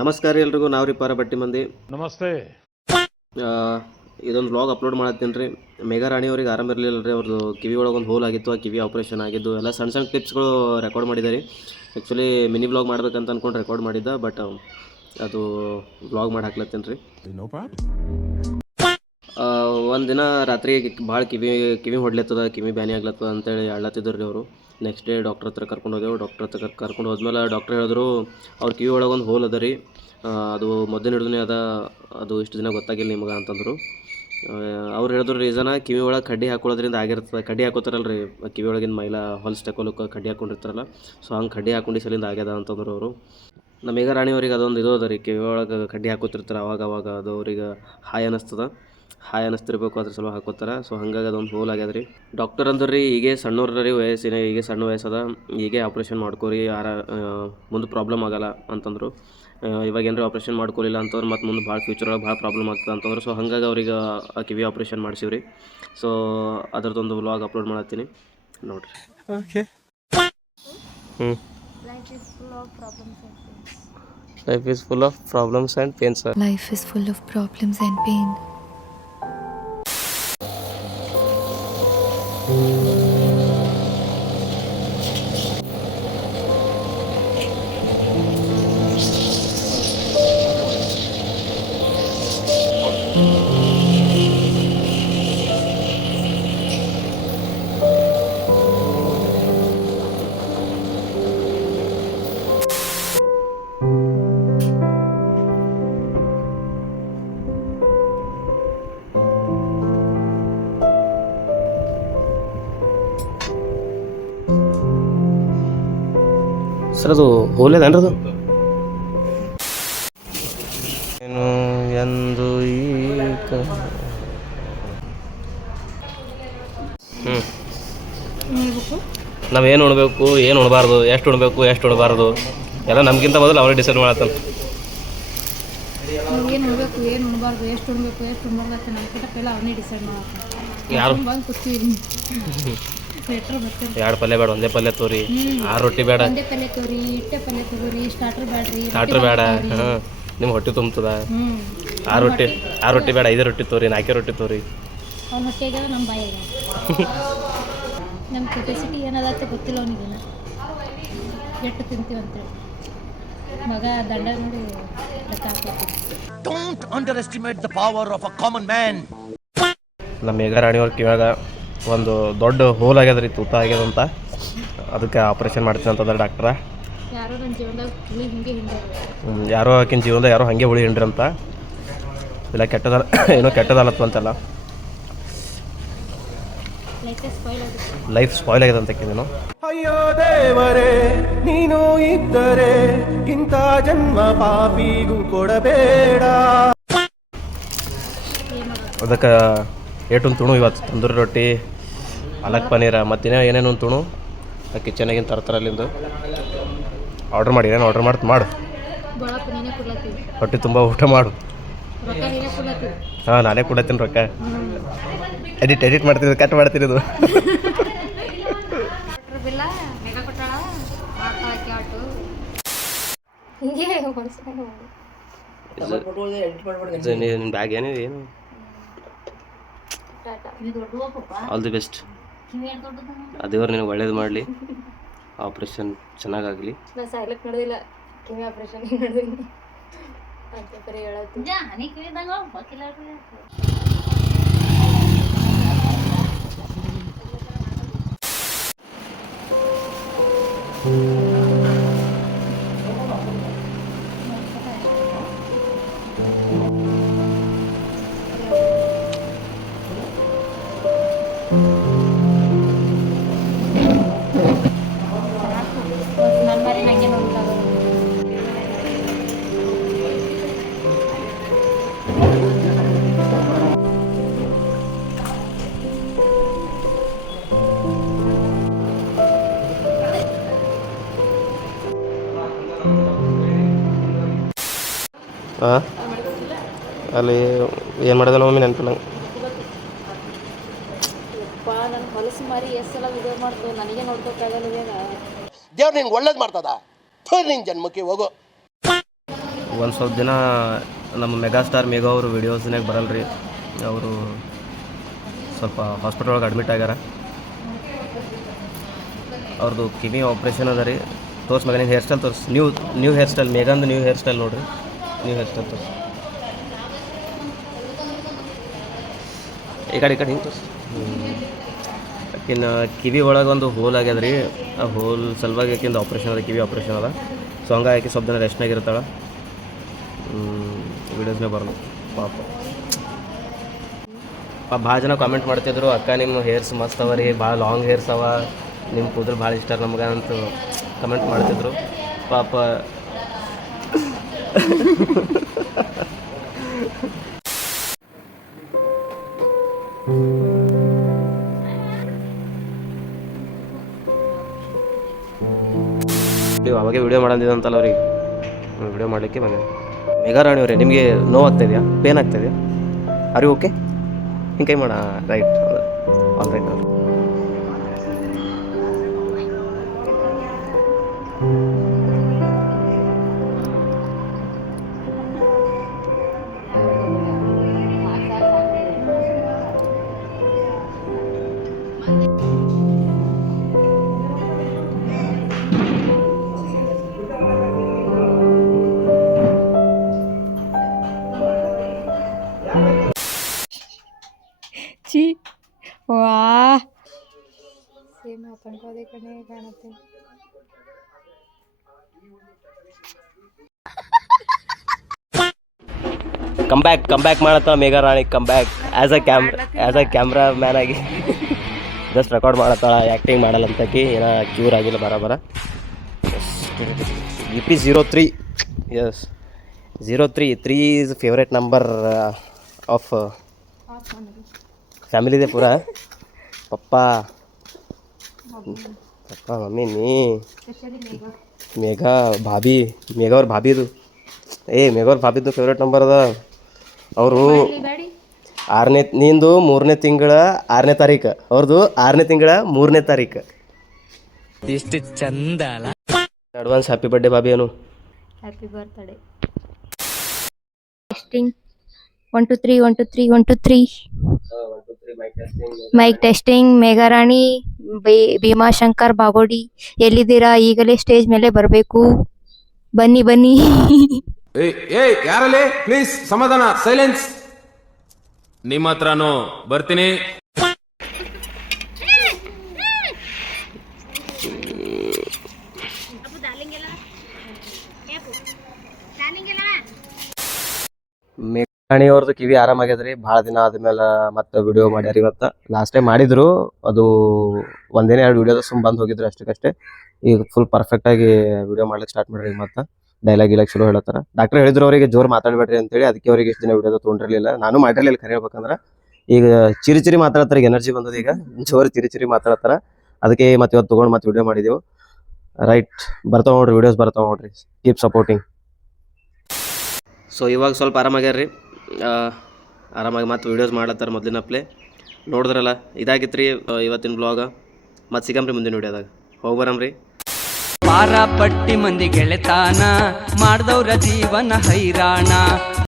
ನಮಸ್ಕಾರ ಎಲ್ರಿಗೂ, ನಾವು ರೀ ಪಾರ ಬಟ್ಟಿ ಮಂದಿ. ನಮಸ್ತೆ. ಇದೊಂದು ವ್ಲಾಗ್ ಅಪ್ಲೋಡ್ ಮಾಡತ್ತೀನಿ ರೀ. ಮೇಘಾ ರಾಣಿ ಅವ್ರಿಗೆ ಆರಾಮ ಇರಲಿಲ್ಲ ರೀ. ಅವ್ರದ್ದು ಕಿವಿ ಒಳಗೆ ಒಂದು ಹೋಲ್ ಆಗಿತ್ತು, ಆ ಕಿವಿ ಆಪ್ರೇಷನ್ ಆಗಿದ್ದು ಎಲ್ಲ ಸಣ್ಣ ಸಣ್ಣ ಕ್ಲಿಪ್ಸ್ಗಳು ರೆಕಾರ್ಡ್ ಮಾಡಿದ್ದಾರೆ. ಆ್ಯಕ್ಚುಲಿ ಮಿನಿ ವ್ಲಾಗ್ ಮಾಡ್ಬೇಕಂತ ಅಂದ್ಕೊಂಡು ರೆಕಾರ್ಡ್ ಮಾಡಿದ್ದ, ಬಟ್ ಅದು ವ್ಲಾಗ್ ಮಾಡಿ ಹಾಕ್ಲತ್ತೀನಿ ರೀ. ಒಂದು ದಿನ ರಾತ್ರಿ ಭಾಳ ಕಿವಿ ಹೊಡ್ಲತ್ತದ, ಕಿವಿ ಬ್ಯಾನಿ ಆಗ್ಲತ್ತದ ಅಂತೇಳಿ ಹೇಳತ್ತಿದ್ರು ರೀ ಅವರು. ನೆಕ್ಸ್ಟ್ ಡೇ ಡಾಕ್ಟ್ರ್ ಹತ್ರ ಕರ್ಕೊಂಡು ಹೋದೆವು. ಡಾಕ್ಟ್ರ್ ಹತ್ರ ಕರ್ಕೊಂಡು ಹೋದ್ಮೇಲೆ ಡಾಕ್ಟ್ರ್ ಹೇಳಿದ್ರು ಅವ್ರ ಕಿವಿ ಒಳಗೆ ಒಂದು ಹೋಲ್ ಅದ ರೀ, ಅದು ಮೊದಲಿನ ಹಿಡಿದನೇ ಅದ, ಅದು ಇಷ್ಟು ದಿನ ಗೊತ್ತಾಗಿಲ್ಲ ನಿಮ್ಗೆ ಅಂತಂದರು. ಅವ್ರು ಹೇಳಿದ್ರು ರೀಸನ ಕಿವಿ ಒಳಗೆ ಕಡ್ಡಿ ಹಾಕೊಳ್ಳೋದ್ರಿಂದ ಆಗಿರ್ತದೆ. ಕಡ್ಡಿ ಹಾಕೋತಾರಲ್ಲ ರೀ, ಕಿವಿ ಒಳಗಿನ ಮೈಲ ಹೊಲ್ಸ್ ತಗೊಳಕ್ಕೆ ಕಡ್ಡಿ ಹಾಕೊಂಡಿರ್ತಾರಲ್ಲ, ಸೊ ಹಂಗೆ ಕಡ್ಡಿ ಹಾಕೊಂಡು ಸಲಿಂದ ಆಗ್ಯದ ಅಂತಂದ್ರು ಅವರು. ನಮ್ಮ ಮೇಘಾ ರಾಣಿ ಅವ್ರಿಗೆ ಅದೊಂದು ಇದು ಅದ ರೀ, ಕಿವಿ ಒಳಗೆ ಕಡ್ಡಿ ಹಾಕೋತಿರ್ತಾರೆ ಅವಾಗ ಅದು ಅವ್ರಿಗೆ ಹಾಯ್ ಅನ್ನಿಸ್ತಿರ್ಬೇಕು, ಅದ್ರ ಸಲ ಹಾಕೋತಾರೆ. ಸೊ ಹಂಗಾಗಿ ಅದೊಂದು ಹೋಲ್ ಆಗ್ಯದ ರೀ. ಡಾಕ್ಟರ್ ಅಂದ್ರೆ ರೀ ಈಗ ಸಣ್ಣವ್ರ ರೀ ವಯಸ್ಸಿನ, ಈಗ ಸಣ್ಣ ವಯಸ್ಸದ, ಹೀಗೆ ಆಪ್ರೇಷನ್ ಮಾಡ್ಕೋರಿ, ಮುಂದೆ ಪ್ರಾಬ್ಲಮ್ ಆಗಲ್ಲ ಅಂತಂದರು. ಇವಾಗ ಏನಾರು ಆಪ್ರೇಷನ್ ಮಾಡ್ಕೊಲಿಲ್ಲ ಅಂತಂದ್ರೆ ಮತ್ತು ಮುಂದೆ ಭಾಳ ಫ್ಯೂಚರೊಳಗೆ ಭಾಳ ಪ್ರಾಬ್ಲಮ್ ಆಗ್ತದೆ ಅಂತಂದ್ರೆ, ಸೊ ಹಾಗಾಗಿ ಅವ್ರಿಗೆ ಆ ಕಿವಿ ಆಪ್ರೇಷನ್ ಮಾಡಿಸಿವ್ರಿ. ಸೊ ಅದ್ರದ್ದೊಂದು ವ್ಲಾಗ್ ಅಪ್ಲೋಡ್ ಮಾಡತ್ತೀನಿ ನೋಡಿರಿ. Okay. Life is full of problems and pain, sir. Life is full of problems and pain. Sir ಅದು ಹೋಲೇದೇನ್ರಿ ಅದು? ಏನು ಎಂದು ನಾವೇನು ಉಣ್ಬೇಕು, ಏನು ಉಣ್ಬಾರ್ದು, ಎಷ್ಟು ಉಣ್ಬೇಕು, ಎಷ್ಟು ಉಣ್ಬಾರ್ದು ಎಲ್ಲ ನಮಗಿಂತ ಮೊದಲು ಅವರೇ ಡಿಸೈಡ್ ಮಾಡತ್ತಾನೆ. ಏನು ಉಣ್ಬೇಕು, ಏನು ಉಣ್ಬಾರ್ದು, ಎಷ್ಟು ಉಣ್ಬೇಕು, ಎಷ್ಟು ಉಣ್ಬಾರ್ದು ಅಂತ ನಮ್ಗಿಂತ ಅವನೇ ಡಿಸೈಡ್ ಮಾಡತ್ತಾನೆ. ಯಾರು ಬಂದು ಕೂತೀವಿ. ಎರಡು ಪಲ್ಯ ಬೇಡ, ಒಂದೇ ಪಲ್ಯ ತೋರಿ, 6 ರೊಟ್ಟಿ ಬೇಡ, ಒಂದೇ ಪಲ್ಯ ತೋರಿ, ಇಟ್ಟೆ ಪಲ್ಯ ತಗೋರಿ, ಸ್ಟಾರ್ಟರ್ ಬೇಡ್ರಿ, ಸ್ಟಾರ್ಟರ್ ಬೇಡ. ಹಾಂ, ನಿಮ್ಮ ಹೊಟ್ಟೆ ತುಂಬ್ತದ. 6 ರೊಟ್ಟಿ ಬೇಡ, 5 ರೊಟ್ಟಿ ತೋರಿ, 4 ರೊಟ್ಟಿ ತೋರಿ. ಅವ್ನ ಹೊಟ್ಟೆಗೆ ನಮ್ಮ ಬಾಯಿಗೆ ನಮ್ಮ ಕೆಪಾಸಿಟಿ ಏನದತ್ತೆ ಗೊತ್ತಿಲ್ಲ ಅವನಿಗೇನ, ಎಷ್ಟು ತಿಂತೀವಿ ಅಂತೇಳಿ ಮಗ ದಂಡ ನೋಡಿ ಲೆಕ್ಕ ಹಾಕ್ಲತ್ತೀವಿ. Don't underestimate the power of a common man. ನಮ್ಮ ಮೇಘಾ ರಾಣಿಯವ್ರ ಕಿವ್ಯಾಗ ಒಂದು ದೊಡ್ಡ ಹೋಲ್ ಆಗ್ಯದ ರೀ, ತೂತ ಆಗ್ಯದಂತ, ಅದಕ್ಕೆ ಆಪ್ರೇಷನ್ ಮಾಡ್ತೀನಿ ಅಂತಂದ್ರೆ ಡಾಕ್ಟ್ರ. ಯಾರೋ ನನ್ನ ಜೀವನದಾಗ ಹುಳಿ ಹಿಂಗೆ ಹಿಂದೆ ಯಾರೋ ಆಕಿನ ಜೀವನದಾಗ ಯಾರೋ ಹಾಗೆ ಹುಳಿ ಹಿಂಡ್ರಿ ಅಂತ, ಇಲ್ಲ ಕೆಟ್ಟದಲ್ಲ, ಏನೋ ಕೆಟ್ಟದಲ್ಲತ್ತಂತೆಲ್ಲ, ಲೈಫ್ ಸ್ಪಾಯ್ಲ್ ಆಗ್ಯದ ಅಂತ ಆಕಿನೇನೋ. ಅಯ್ಯೋ ದೇವರೇ, ನೀನು ಇದ್ದರೆ ಇಂಥ ಜನ್ಮ ಪಾಪಿಗೂ ಕೊಡಬೇಡ. ಅದಕ್ಕೆ ಏಟೊಂದು ತುಣು ಇವತ್ತು ತಂದೂರಿ ರೊಟ್ಟಿ, ಪಾಲಕ್ ಪನ್ನೀರ, ಮತ್ತಿನ ಏನೇನು ಒಂದು ತುಣು ಕಿಚನಾಗಿನ ತರ್ತಾರಲ್ಲಿಂದು ಆರ್ಡ್ರ್ ಮಾಡಿ, ಏನೇನು ಆರ್ಡ್ರ್ ಮಾಡು, ಹೊಟ್ಟೆ ತುಂಬ ಊಟ ಮಾಡು. ಹಾಂ, ನಾನೇ ಕೊಡತ್ತೀನಿ ರೊಕ್ಕ. ಎಡಿಟ್ ಮಾಡ್ತೀನಿ, ಕಟ್ ಮಾಡ್ತೀನಿ ಇದು. ನಿನ್ನ ಬ್ಯಾಗ್ ಏನು ಆಲ್ ದಿ ಬೆಸ್ಟ್. ದೇವ್ರು ನಿನಗೆ ಒಳ್ಳೇದು ಮಾಡಲಿ, ಆಪ್ರೇಷನ್ ಚೆನ್ನಾಗಾಗಲಿ. ಸಾಯ್ಲಕ್ಕೆ ನಡೆದಿಲ್ಲ, ಕಿವಿ ಆಪ್ರೇಷನ್ ನಡೆದಿಲ್ಲ ಅಂತ ಬರೀ ನನ್ನ ಮರಿ ನಂಗೆ ನೋಡ್ಲಾಗ ಹಾಂ, ಅಲ್ಲಿ ಏನು ಮಾಡಿದಲ್ಲ ಮಮ್ಮಿ ನೆನಪಿಲ್ಲ. ನನ್ನ ಹೊಲಸು ಮಾರಿ ಎಷ್ಟು ಸಲ ವಿಡಿಯೋ ಮಾಡ್ತು, ನನಗೆ ನೋಡ್ಬೇಕಾಗಲ್ಲ. ದೇವ್ರು ನಿಂಗೆ ಒಳ್ಳೇದು ಮಾಡ್ತದ, ನಿನ್ನ ಜನ್ಮಕ್ಕೆ ಹೋಗು. ಒಂದು ಸ್ವಲ್ಪ ದಿನ ನಮ್ಮ ಮೆಗಾಸ್ಟಾರ್ ಮೇಘಾ ಅವರು ವೀಡಿಯೋಸ್ನಾಗ ಬರಲ್ಲ ರೀ. ಅವರು ಸ್ವಲ್ಪ ಹಾಸ್ಪಿಟಲ್ ಒಳಗೆ ಅಡ್ಮಿಟ್ ಆಗ್ಯಾರ. ಅವ್ರದ್ದು ಕಿವಿ ಆಪ್ರೇಷನ್ ಅದ ರೀ. ತೋರ್ಸ್ ಮಗ ನಿನ್ನ ಹೇರ್ ಸ್ಟೈಲ್ ತೋರಿಸಿ. ನ್ಯೂ ಹೇರ್ ಸ್ಟೈಲ್, ಮೇಘಾಂದು ನ್ಯೂ ಹೇರ್ ಸ್ಟೈಲ್ ನೋಡಿರಿ. ನ್ಯೂ ಹೇರ್ ಸ್ಟೈಲ್ ತೋರಿಸಿ. ಈ ಕಡೆ ಹಿಂಗೆ ತೋರಿಸಿ. ಆಕಿನ ಕಿವಿ ಒಳಗೆ ಒಂದು ಹೋಲ್ ಆಗ್ಯದ ರೀ. ಆ ಹೋಲ್ ಸಲುವಾಗಿ ಆಕಿಂದು ಆಪ್ರೇಷನ್ ಅದ, ಕಿವಿ ಆಪ್ರೇಷನ್ ಅದ. ಸೊ ಹಂಗಾಗಿ ಆಕೆ ಸ್ವಲ್ಪ ದಿನ ರೆಸ್ಟ್ನಾಗಿರ್ತಾಳೆ. ವೀಡಿಯೋಸ್ನೇ ಬರಲ್ಲ ಪಾಪ. ಭಾಳ ಜನ ಕಾಮೆಂಟ್ ಮಾಡ್ತಿದ್ರು, ಅಕ್ಕ ನಿಮ್ಮ ಹೇರ್ಸ್ ಮಸ್ತ್ ಅವ ರೀ, ಭಾಳ ಲಾಂಗ್ ಹೇರ್ಸ್ ಅವ, ನಿಮ್ಮ ಕೂದಲು ಭಾಳ ಇಷ್ಟ ನಮ್ಗೆ ಅಂತ ಕಮೆಂಟ್ ಮಾಡ್ತಿದ್ರು ಪಾಪ. ನೀವು ಅವಾಗೆ ವಿಡಿಯೋ ಮಾಡಂದಿದಂತಲ್ಲ ಅವ್ರಿಗೆ, ವಿಡಿಯೋ ಮಾಡಲಿಕ್ಕೆ ಬಂದೆ. ಮೇಘಾ ರಾಣಿ ಅವರೇ, ನಿಮಗೆ ನೋವಾಗ್ತಾಯಿದೆಯಾ, ಪೇನ್ ಆಗ್ತಾಯಿದೆಯಾ? ಅರಿ ಓಕೆ, ಹಿಂಗೆ ಕೈ ಮಾಡ. Right, all right. ಅವ್ರು ಛೀ ವಾ ಸೇಮ್ ಹಾಕೊಂಡು ಅದೇ ಕಡೆ ಕಾಣುತ್ತೆ. ಕಮ್ ಬ್ಯಾಕ್ ಮಾಡತ್ತ Megha Rani. Come back as a camera man ಆಗಿ ಜಸ್ಟ್ ರೆಕಾರ್ಡ್ ಮಾಡತ್ತಾಳ, ಆ್ಯಕ್ಟಿಂಗ್ ಮಾಡಲ್ಲ ಅಂತಕಿ. ಏನೋ ಕ್ಯೂರ್ ಆಗಿಲ್ಲ ಬರ. EP 03. S 03 is favourite number of ಫ್ಯಾಮಿಲಿದೆ ಪೂರ. ಪಪ್ಪ ಮಮ್ಮಿ, ನೀ ಮೇಘಾ ಭಾಬಿ, ಮೇಘಾ ಅವ್ರ ಭಾಬಿದು ಮೇಘಾ ಅವ್ರ ಭಾಬಿದು ಫೇವ್ರೇಟ್ ನಂಬರ್ ಅದ. ಅವರು ನಿಂದು 3ನೇ ತಿಂಗಳ 6ನೇ ತಾರೀಕು, ಅವ್ರದ್ದು 6ನೇ ತಿಂಗಳ 3ನೇ ತಾರೀಕು. ಎಷ್ಟು ಚಂದ ಅಲ್ಲ. ಅಡ್ವಾನ್ಸ್ ಹ್ಯಾಪಿ ಬರ್ಡೇ ಭಾಬಿ. ಏನು happy birthday. Testing 1 2 3 1 2 3 1 2 3 mic testing. Megha Rani, Bhimashankar Bagodi ಎಲ್ಲಿದ್ದೀರಾ? ಈಗಲೇ ಸ್ಟೇಜ್ ಮೇಲೆ ಬರಬೇಕು. ಬನ್ನಿ. ಏಯ್ ಯಾರಲ್ಲಿ? ಪ್ಲೀಸ್ ಸಮಾಧಾನ, ಸೈಲೆನ್ಸ್. ನಿಮ್ಮ ಹತ್ರನೂ ಬರ್ತೀನಿ. ಮೇಘಾಣಿ ಅವ್ರದ್ದು ಕಿವಿ ಆರಾಮಾಗ್ಯದ್ರಿ. ಭಾಳ ದಿನ ಆದ್ಮೇಲೆ ಮತ್ತೆ ವಿಡಿಯೋ ಮಾಡ್ಯಾರ. ಇವತ್ತು ಲಾಸ್ಟ್ ಟೈಮ್ ಮಾಡಿದ್ರು, ಅದು 1-2 ವಿಡಿಯೋದ ಬಂದು ಹೋಗಿದ್ರು ಅಷ್ಟಕ್ಕಷ್ಟೇ. ಈಗ ಫುಲ್ ಪರ್ಫೆಕ್ಟಾಗಿ ವಿಡಿಯೋ ಮಾಡ್ಲಿಕ್ಕೆ ಸ್ಟಾರ್ಟ್ ಮಾಡ್ರಿ. ಮತ್ತು ಡೈಲಾಗ್ ಚಲೋ ಹೇಳತ್ತಾರ. ಡಾಕ್ಟರ್ ಹೇಳಿದ್ರು ಅವರಿಗೆ ಜೋರು ಮಾತಾಡಬೇಡ್ರಿ ಅಂತೇಳಿ. ಅದಕ್ಕೆ ಅವ್ರಿಗೆ ಇಷ್ಟು ದಿನ ವಿಡಿಯೋದ ತೊಗೊಂಡಿರಲಿಲ್ಲ. ನಾನು ಮಾಡಿರಲಿಲ್ಲ ಖರೆ ಹೇಳ್ಬೇಕಂದ್ರೆ. ಈಗ ಚಿರಿ ಮಾತಾಡ್ತಾರೆ, ಈಗ ಎನರ್ಜಿ ಬಂದದ. ಈಗ ಜೋರು ಚಿರಿ ಮಾತಾಡ್ತಾರ. ಅದಕ್ಕೆ ಮತ್ತೆ ಇವತ್ತು ತೊಗೊಂಡು ಮತ್ತೆ ವಿಡಿಯೋ ಮಾಡಿದೆವು. ರೈಟ್, ಬರ್ತಾವ ನೋಡ್ರಿ ವಿಡಿಯೋಸ್, ಬರ್ತಾವ ನೋಡ್ರಿ. Keep supporting. ಸೊ ಇವಾಗ ಸ್ವಲ್ಪ ಆರಾಮಾಗ್ಯಾರ ರೀ. ಆರಾಮಾಗಿ ಮತ್ತೆ ವೀಡಿಯೋಸ್ ಮಾಡ್ಲತ್ತಾರ ಮೊದಲಿನ ಪ್ಲೇ. ನೋಡಿದ್ರಲ್ಲ, ಇದಾಗಿತ್ತು ರೀ ಇವತ್ತಿನ ಬ್ಲಾಗ. ಮತ್ತೆ ಸಿಗಮ್ರಿ ಮುಂದಿನ ವೀಡಿಯೋದಾಗ. ಹೋಗಿ ಬರಮ್ರಿ. ಪಾರ ಪಟ್ಟಿ ಮಂದಿ ಗೆಳೆತಾನ ಮಾಡ್ದವ್ರ ಜೀವನ ಹೈರಾಣ.